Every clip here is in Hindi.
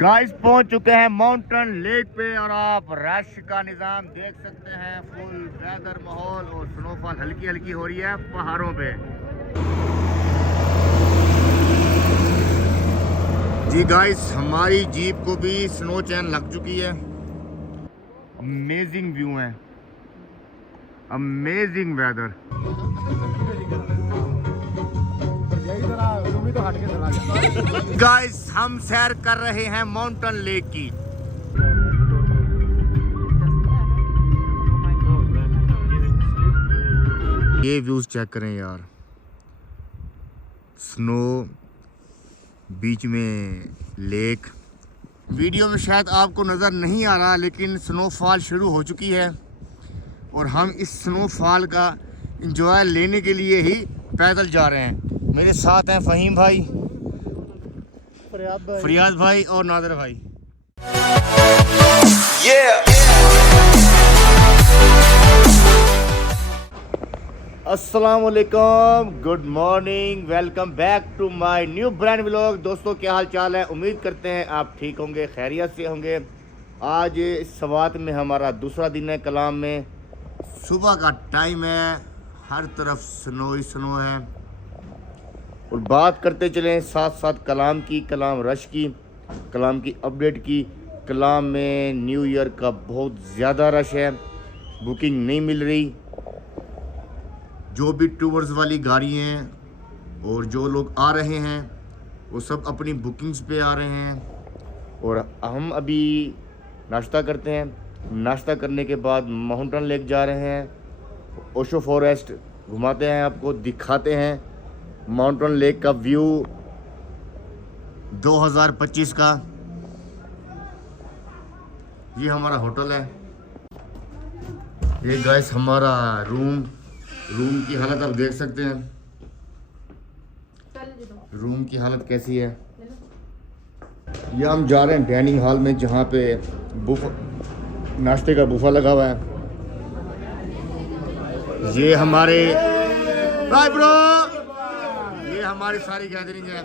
गाइस पहुंच चुके हैं माउंटेन लेक पे और आप रश का निज़ाम देख सकते हैं। फुल वेदर माहौल और स्नोफॉल हल्की हल्की हो रही है पहाड़ों पे। जी गाइस हमारी जीप को भी स्नो चैन लग चुकी है। अमेजिंग व्यू है, अमेजिंग वेदर। गाइस हम सैर कर रहे हैं माउंटेन लेक की। ये व्यूज चेक करें यार, स्नो, बीच में लेक। वीडियो में शायद आपको नज़र नहीं आ रहा लेकिन स्नोफॉल शुरू हो चुकी है और हम इस स्नोफॉल का एंजॉय लेने के लिए ही पैदल जा रहे हैं। मेरे साथ हैं फ़हीम भाई, फरियाद भाई और नादर भाई। अस्सलाम वालेकुम, good morning, welcome back to my new brand vlog. दोस्तों क्या हाल चाल है? उम्मीद करते हैं आप ठीक होंगे, खैरियत से होंगे। आज सवात में हमारा दूसरा दिन है कलाम में। सुबह का टाइम है, हर तरफ स्नो ही स्नो है और बात करते चलें साथ साथ कलाम की, कलाम रश की, कलाम की अपडेट की। कलाम में न्यू ईयर का बहुत ज़्यादा रश है, बुकिंग नहीं मिल रही। जो भी टूर्स वाली गाड़ी हैं और जो लोग आ रहे हैं वो सब अपनी बुकिंग्स पे आ रहे हैं और हम अभी नाश्ता करते हैं। नाश्ता करने के बाद माउंटेन लेक जा रहे हैं। ओशो फॉरेस्ट घुमाते हैं, आपको दिखाते हैं माउंटेन लेक का व्यू 2025 का। ये हमारा होटल है। ये गाइस हमारा रूम की हालत आप देख सकते हैं। रूम की हालत कैसी है। ये हम जा रहे हैं डाइनिंग हॉल में जहाँ पे नाश्ते का बुफा लगा हुआ है। ये हमारे बाय ब्रो, ये हमारी सारी गैदरिंग है।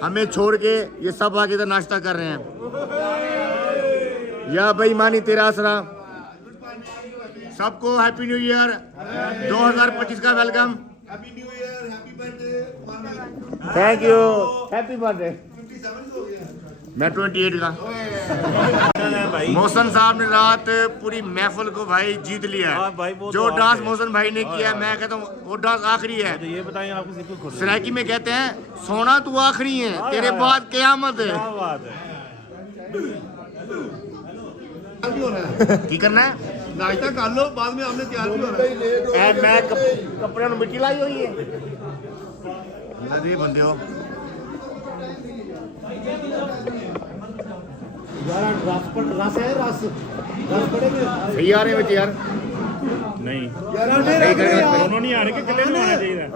हमें छोड़ के ये सब आके इधर नाश्ता कर रहे हैं। या बेईमानी तेरा असरा। सबको हैप्पी न्यू ईयर 2025 का welcome. Happy new year, happy birthday. Thank you, happy birthday. मैं 28 का। मोहसन साहब ने रात पूरी महफिल को भाई जीत लिया है। जो डांस मोहसन भाई ने किया, मैं कहता हूँ वो डांस आखिरी है। तो ये बताइए आपको, सराइकी में कहते हैं सोना तू आखिरी है, तेरे बाद क़यामत है। की करना है नाश्ता कर लो, बाद में हमने तैयार भी होना है। मैं कपड़े में मिट्टी लाई हुई है। अरे बंदे हो सही आ रहे बच्चे यार। नहीं दोनों नहीं आ रहे, किले में आना चाहिए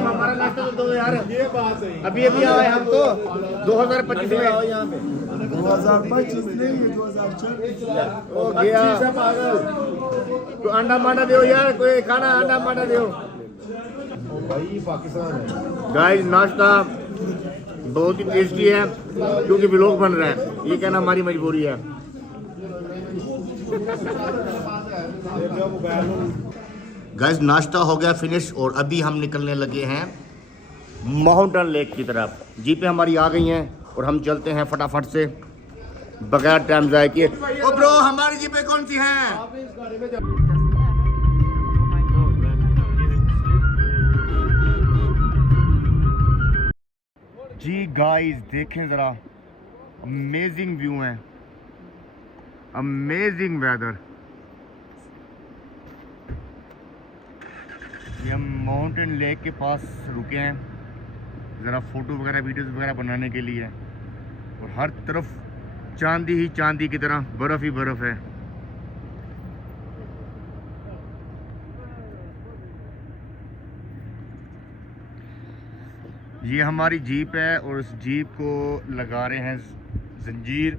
हमारा नाश्ता तो दो यार। ये बात है, अभी अभी आए हम तो 2025 में। 2025 नहीं, 2024 हो गया। तो अंडा मांडा दो यार, कोई खाना अंडा मांडा दो भाई। पाकिस्तान है गाइस। नाश्ता बहुत ही टेस्टी है क्योंकि व्लॉग बन रहा है, ये कहना हमारी मजबूरी है। गाइस नाश्ता हो गया फिनिश और अभी हम निकलने लगे हैं माउंटेन लेक की तरफ। जीपें हमारी आ गई हैं और हम चलते हैं फटाफट से बगैर टाइम ज़ाया किए। ओ ब्रो, हमारी जीपें कौन सी हैं? जी गाइस देखें ज़रा, अमेजिंग व्यू है, अमेजिंग वेदर। ये हम माउंटेन लेक के पास रुके हैं ज़रा फ़ोटो वगैरह वीडियोस वगैरह बनाने के लिए और हर तरफ चांदी ही चांदी की तरह, बर्फ़ ही बर्फ़ है। ये हमारी जीप है और इस जीप को लगा रहे हैं जंजीर,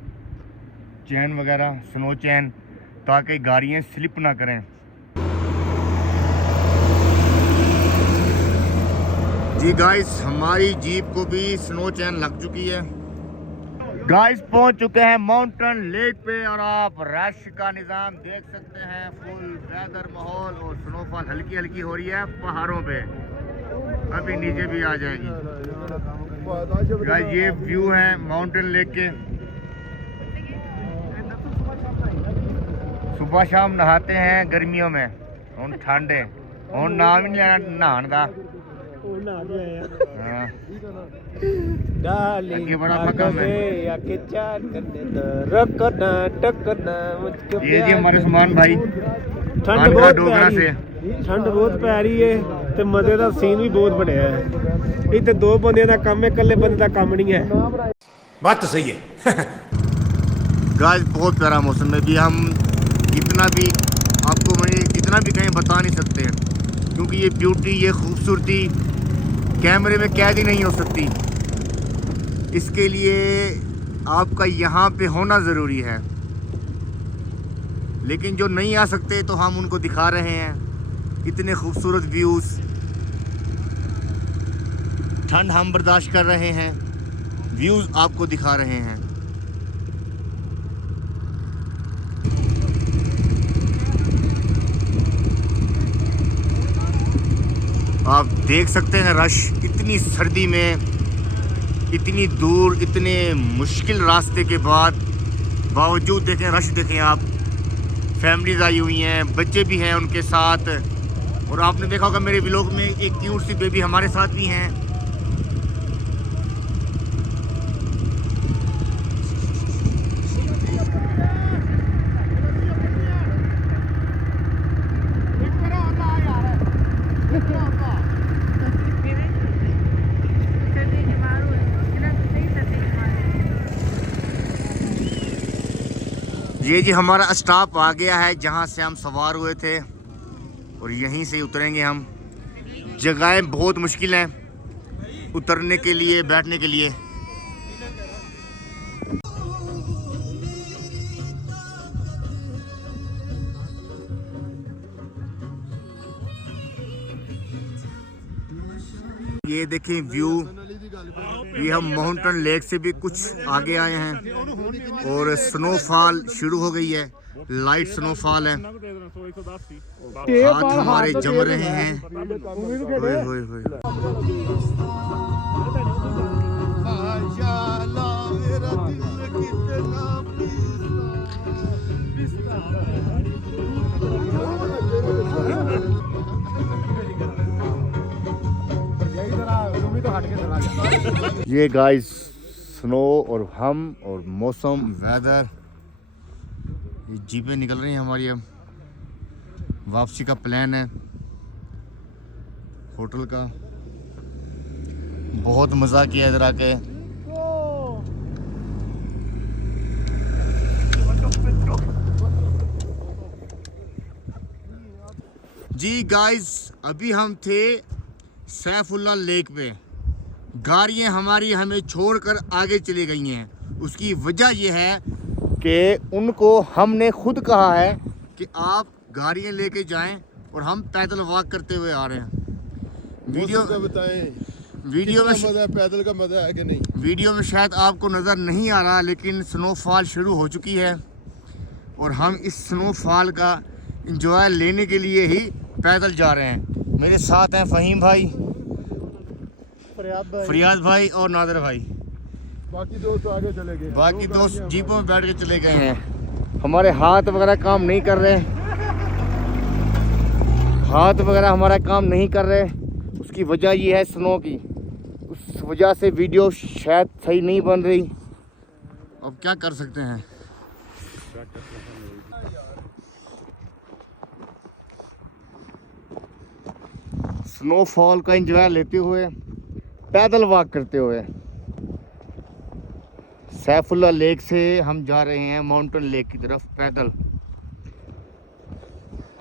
चैन वगैरह, स्नो चैन, ताकि गाड़ियाँ स्लिप ना करें। जी गाइस, हमारी जीप को भी स्नो चैन लग चुकी है। गाइस पहुंच चुके हैं माउंटेन लेक पे और आप रश का निज़ाम देख सकते हैं। फुल वेदर माहौल और स्नोफॉल हल्की हल्की हो रही है पहाड़ों पे, अभी नीचे भी आ जाएगी। गाइस ये व्यू है माउंटेन लेक के। सुबह शाम नहाते हैं गर्मियों में, हम ठंडे हम नाम ही नहीं लेना नहाने का। ये जी हमारे समान भाई ठंड बहुत प्यारी, ठंड बहुत प्यारी है ते मजे का सीन भी बहुत बढ़िया है। इतने दो बंदे का काम है, कल्ले बंदे का काम नहीं है। बात तो सही है। गाइस बहुत प्यारा मौसम है। भी हम इतना भी आपको जितना भी कहीं बता नहीं सकते हैं, क्योंकि ये ब्यूटी, ये खूबसूरती कैमरे में कैद ही नहीं हो सकती। इसके लिए आपका यहाँ पे होना ज़रूरी है। लेकिन जो नहीं आ सकते तो हम उनको दिखा रहे हैं इतने खूबसूरत व्यूज़। ठंड हम बर्दाश्त कर रहे हैं, व्यूज़ आपको दिखा रहे हैं। आप देख सकते हैं रश, इतनी सर्दी में, इतनी दूर, इतने मुश्किल रास्ते के बावजूद देखें रश, देखें आप। फैमिलीज आई हुई हैं, बच्चे भी हैं उनके साथ। और आपने देखा होगा मेरे व्लॉग में एक क्यूट सी बेबी हमारे साथ भी हैं। ये जी हमारा स्टॉप आ गया है जहाँ से हम सवार हुए थे, और यहीं से उतरेंगे हम। जगहें बहुत मुश्किल हैं उतरने के लिए, बैठने के लिए। ये देखें व्यू, ये हम माउंटेन लेक से भी कुछ आगे आए हैं और स्नोफॉल शुरू हो गई है। लाइट स्नोफॉल है, हाथ हमारे जम रहे हैं। होए होए होए। ये गाइस स्नो और हम और मौसम, वेदर, ये जीपें निकल रही हैं हमारी। अब वापसी का प्लान है होटल का। बहुत मज़ा किया इधर आके। जी गाइस, अभी हम थे सैफुल्ला लेक पे। गाड़ियाँ हमारी हमें छोड़कर आगे चली गई हैं। उसकी वजह यह है कि उनको हमने खुद कहा है कि आप गाड़ियाँ लेके जाएं और हम पैदल वॉक करते हुए आ रहे हैं। वीडियो का बताएं, वीडियो में मजा है, पैदल का मजा है कि नहीं? वीडियो में शायद आपको नज़र नहीं आ रहा, लेकिन स्नोफॉल शुरू हो चुकी है और हम इस स्नोफॉल का एंजॉय लेने के लिए ही पैदल जा रहे हैं। मेरे साथ हैं फ़हीम भाई, फरियाद भाई और नादर भाई। बाकी दोस्त आगे चले गए, बाकी दोस्त जीपों में बैठ के चले गए हैं। हमारे हाथ वगैरह काम नहीं कर रहे, हाथ वगैरह हमारा काम नहीं कर रहे। उसकी वजह ये है स्नो की, उस वजह से वीडियो शायद सही नहीं बन रही। अब क्या कर सकते हैं। स्नोफॉल का एंजॉय लेते हुए, पैदल वॉक करते हुए सैफुल्ला लेक से हम जा रहे हैं माउंटेन लेक की तरफ पैदल।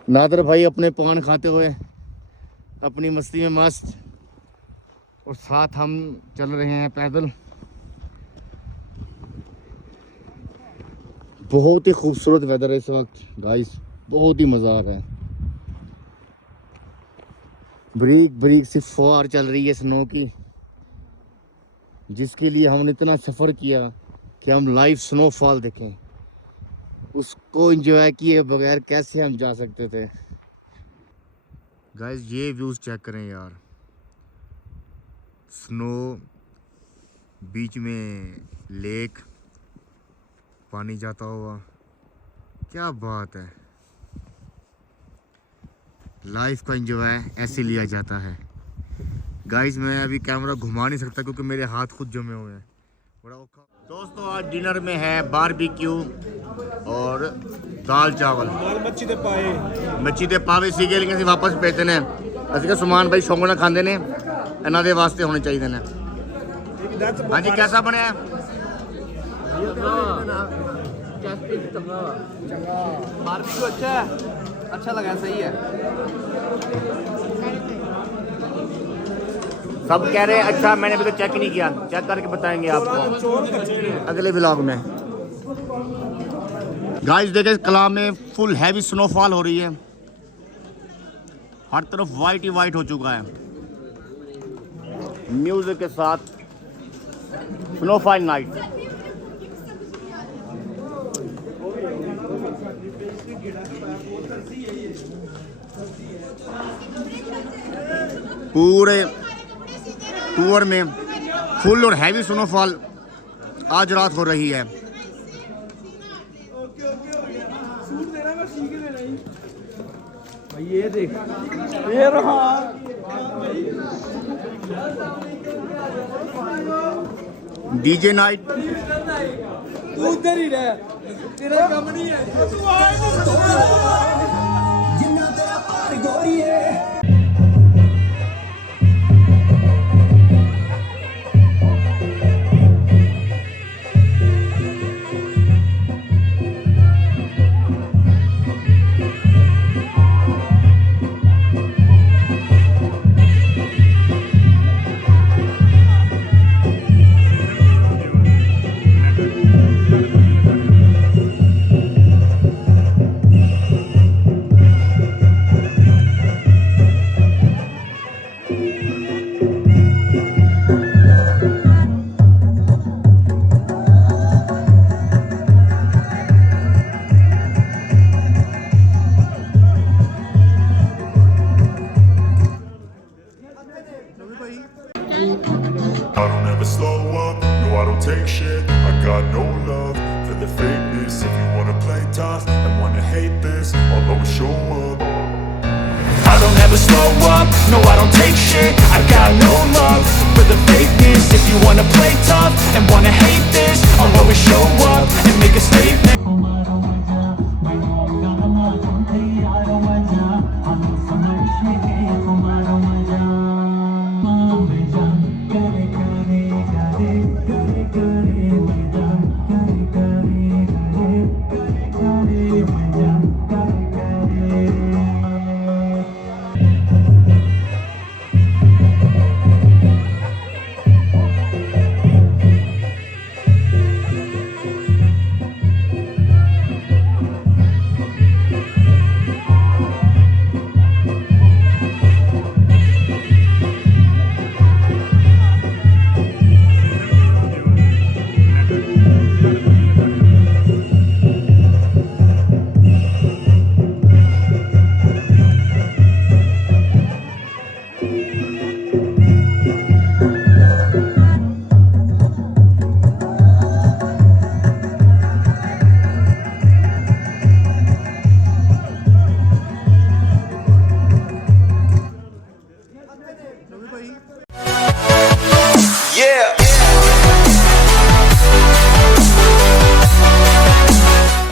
नादर भाई अपने पान खाते हुए अपनी मस्ती में मस्त, और साथ हम चल रहे हैं पैदल। बहुत ही खूबसूरत वेदर है इस वक्त गाइस, बहुत ही मज़ा आ रहा है। बारीक बारीक सी फुहार चल रही है स्नो की, जिसके लिए हमने इतना सफ़र किया कि हम लाइव स्नोफॉल देखें। उसको एंजॉय किए बगैर कैसे हम जा सकते थे। गाइस ये व्यूज़ चेक करें यार, स्नो, बीच में लेक, पानी जाता हुआ, क्या बात है। लाइफ का एंजॉय ऐसे लिया जाता है। गाइस मैं अभी कैमरा घुमा नहीं सकता क्योंकि मेरे हाथ खुद जमे हुए हैं, बड़ा औखा। दोस्तों आज डिनर में है बारबेक्यू और दाल चावल, मच्छी दे पाए, मच्छी दे पावे सीगे, लेकिन ਅਸੀਂ वापस भेजते ने। ਅਸੀਂ का समान भाई शौक ਨਾਲ खाते ने, ਇਹਨਾਂ ਦੇ वास्ते होने चाहिए ने। हाँ जी कैसा बनया? बारबेक्यू अच्छा है, अच्छा लगा, सही है। सब कह रहे हैं अच्छा, मैंने अभी तो चेक नहीं किया, चेक करके बताएंगे आपको अगले व्लॉग में। गाइस देखे कलाम में फुल हैवी स्नोफॉल हो रही है, हर तरफ वाइट ही वाइट हो चुका है। म्यूजिक के साथ स्नोफॉल नाइट। पूरे टूर में फुल और हैवी स्नोफॉल आज रात हो रही है। ये देख, ये रहा डीजे नाइट। तू उधर ही रह, तेरा काम नहीं है। जिन्ना तेरा पार गोरी है। I don't ever slow up, no I don't take shit. I got no love for the fakeness. If you wanna play tough and wanna hate this, I'll always show up. I don't ever slow up, no I don't take shit. I got no love for the fakeness. If you wanna play tough and wanna hate this, I'll always show up and make a statement.